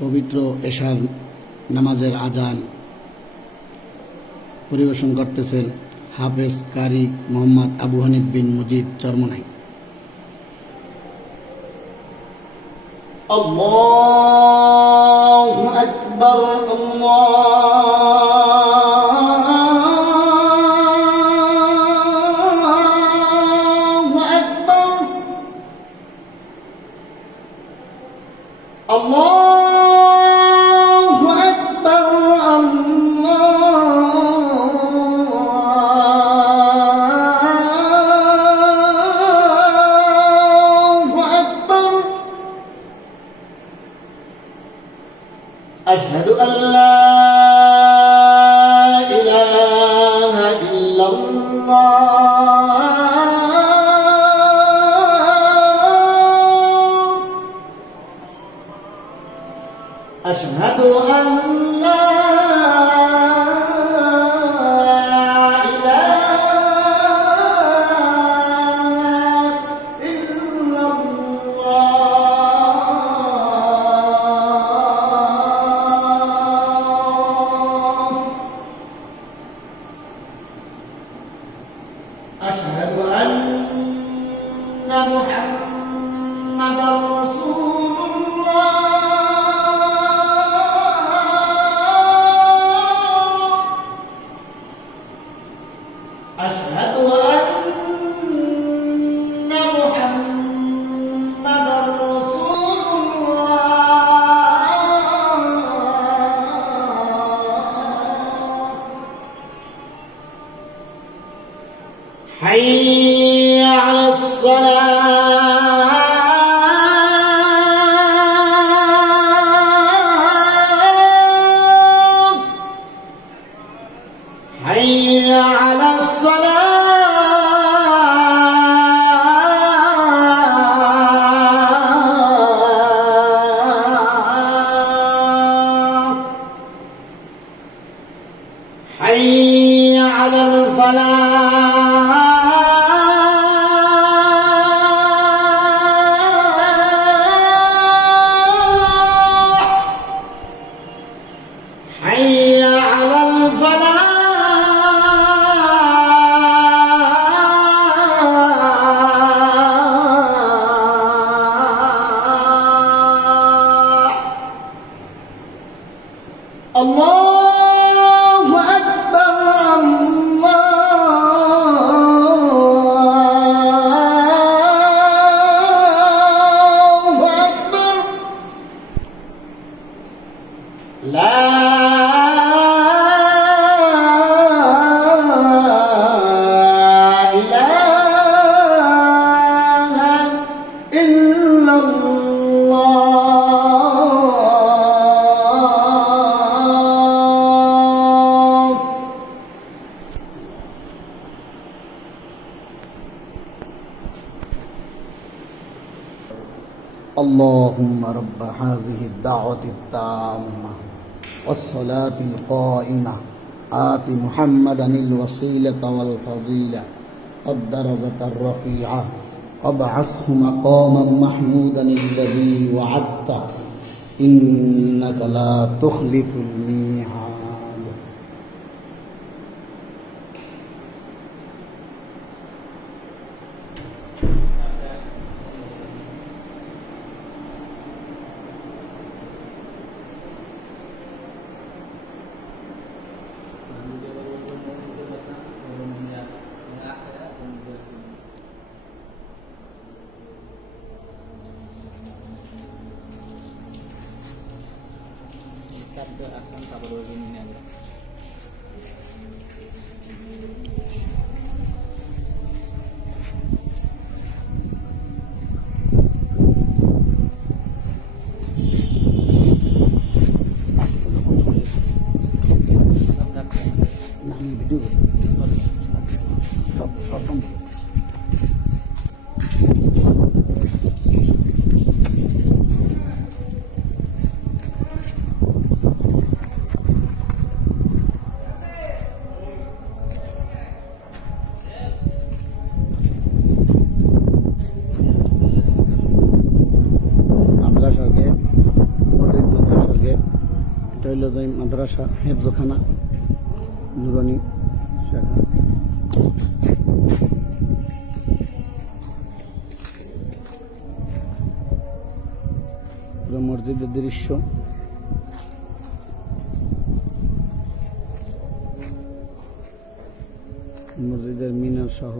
পবিত্র এশার নামাজের আজান পরিবেশন করতেছেন হাফেজ কারি মোহাম্মদ আবু হানিফ বিন মুজিব চরমনাই। আল্লাহু আকবার, আল্লাহু আকবার, আল্লাহু আকবার, আল্লাহু আকবার। আশহাদু আল্লা ইলাহা ইল্লাল্লাহ, আশহাদু আল্লা ইলাহা ইল্লাল্লাহ, আশহাদু আন্না মুহাম্মাদার রাসূলুল্লাহ। أشهد أن محمدا رسول الله. حي على الصلاة، حي على الصلاة، حي على الفلاح، حي على الفلاح. الله أكبر، الله أكبر. لا إله إلا الله. اللهم رب هذه الدعوة التامة والصلاة القائمة آت محمدا الوسيلة والفضيلة الدرجة الرفيعة وابعثه مقاما محمودا الذي وعدته إنك لا تخلف الميعاد. akan kabar ini. মাদ্রাসাকে এটা হইল যে মাদ্রাসা হেফজখানা নুরানি শাখা। পুরো মসজিদের দৃশ্য। মসজিদের মিনার সহ